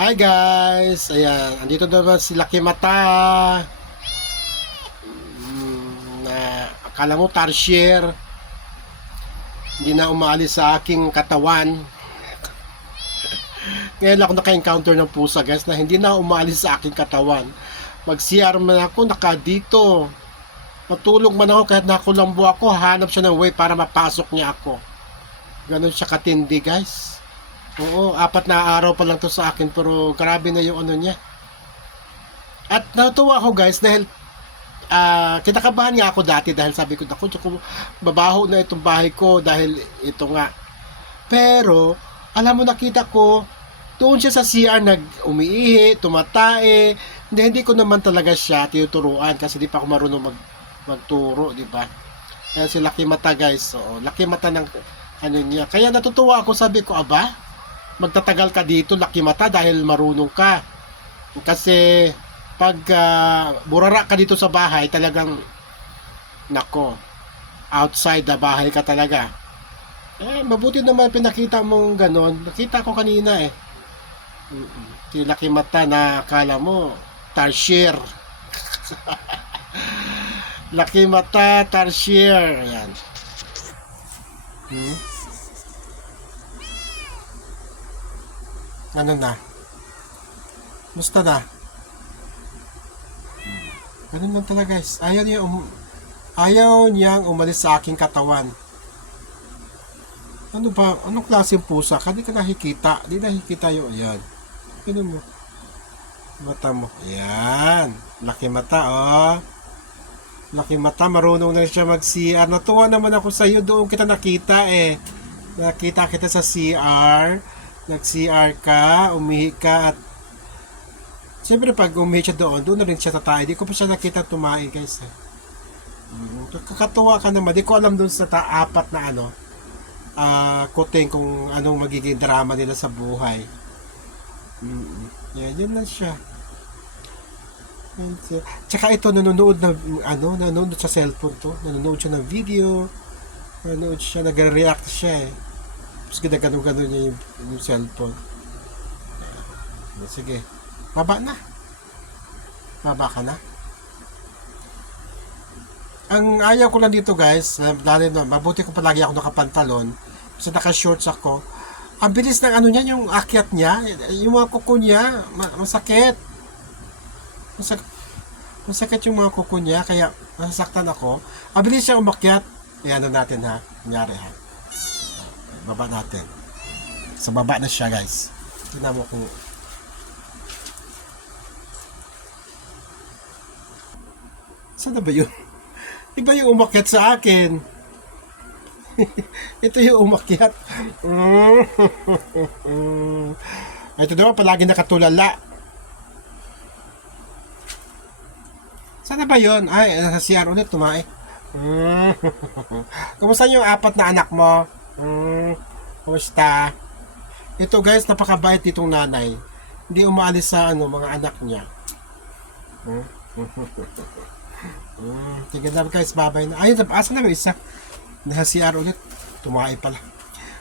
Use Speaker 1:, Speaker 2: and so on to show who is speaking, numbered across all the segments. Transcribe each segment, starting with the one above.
Speaker 1: Hi guys! Ayan, andito naman si Lucky Mata. Mm, na akala mo tarsier. Hindi na umaalis sa aking katawan. Ngayon ako naka-encounter ng pusa guys na hindi na umaalis sa aking katawan. Mag-CR man ako, naka dito. Matulog man ako kahit nakulambo ako, hanap siya ng way para mapasok niya ako. Ganon siya katindi guys. Oo, apat na araw pa lang to sa akin pero grabe na yung ano niya. At natuwa ako guys dahil ah kinakabahan nga ako dati dahil sabi ko, naku, babaho na itong bahay ko dahil ito nga. Pero, alam mo nakita ko, doon siya sa CR nag umiihi, tumatae. Hindi, hindi ko naman talaga siya tinuturuan kasi di pa ako marunong mag, magturo, di ba? Kaya si Laki Mata guys, oo, Laki Mata ng ano niya. Kaya natutuwa ako, sabi ko, aba, magtatagal ka dito, Laki Mata, dahil marunong ka. Kasi, pag ah, burara ka dito sa bahay, talagang, nako, outside the bahay ka talaga. Eh, mabuti naman pinakita mong ganon. Nakita ko kanina eh. Si Laki Mata na akala mo, tarsier. Laki Mata, tarsier. Ayan. Hmm? Ano na? Musta na? Ganun lang talaga guys. Ayaw niya um ayaw niyang umalis sa aking katawan. Ano ba? Anong klaseng pusa? Kadi ka nakikita. Di nakikita yung yan. Ano mo? Mata mo. Yan. Laki mata, oh. Laki mata. Marunong na siya mag-CR. Natuwa naman ako sa iyo. Doon kita nakita eh. Nakita kita sa CR. Nag-CR ka. Umihi ka at Siyempre pag umihi siya doon, doon na rin siya tatay. Di ko pa siya nakita tumae guys. Eh. Mm, Kakatuwa ka naman. Di ko alam doon sa ta- apat na ano, ah kuting kung anong magiging drama nila sa buhay. Mm, yan, yun lang siya. Tsaka ito, nanonood na, ano, nanonood sa cellphone to. Nanonood siya ng video. Nanonood siya, nagre-react siya eh. Tapos ginagano-gano niya yung, yung cellphone. Sige. Baba na. Baba ka na. Ang ayaw ko lang dito guys, dahil no, mabuti ko palagi ako nakapantalon, kasi naka-shorts ako. Ang bilis ng ano niya, yung akyat niya, yung mga kuko niya, ma- masakit. Masak masakit yung mga kuko niya, kaya nasasaktan ako. Ang bilis siya umakyat. Iyan natin ha, kunyari ha. Baba natin. Sa baba na siya guys. Tingnan mo kung Saan na ba yun? Iba yung umakyat sa akin. Ito yung umakyat. Ito naman palagi nakatulala. Saan na ba yun? Ay, nasa CR ulit tumae. Kumusta yung apat na anak mo? Hmm, Kumusta? Ito guys, napakabait itong nanay. Hindi umaalis sa ano, mga anak niya. Hmm? Mm, tingnan namin guys, babay na. Ayun, asa na ba isa? Nasa CR ulit. Tumakay pala.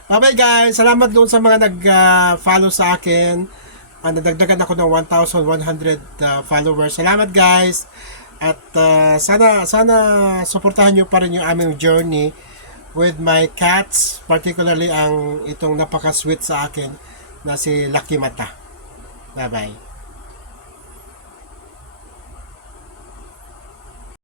Speaker 1: Bye-bye guys. Salamat doon sa mga nag-follow sa akin. Uh, nadagdagan ako ng 1,100 uh, followers. Salamat guys. At uh, sana sana suportahan niyo pa rin yung aming journey with my cats, particularly ang itong napaka-sweet sa akin na si Lucky Mata. Bye-bye.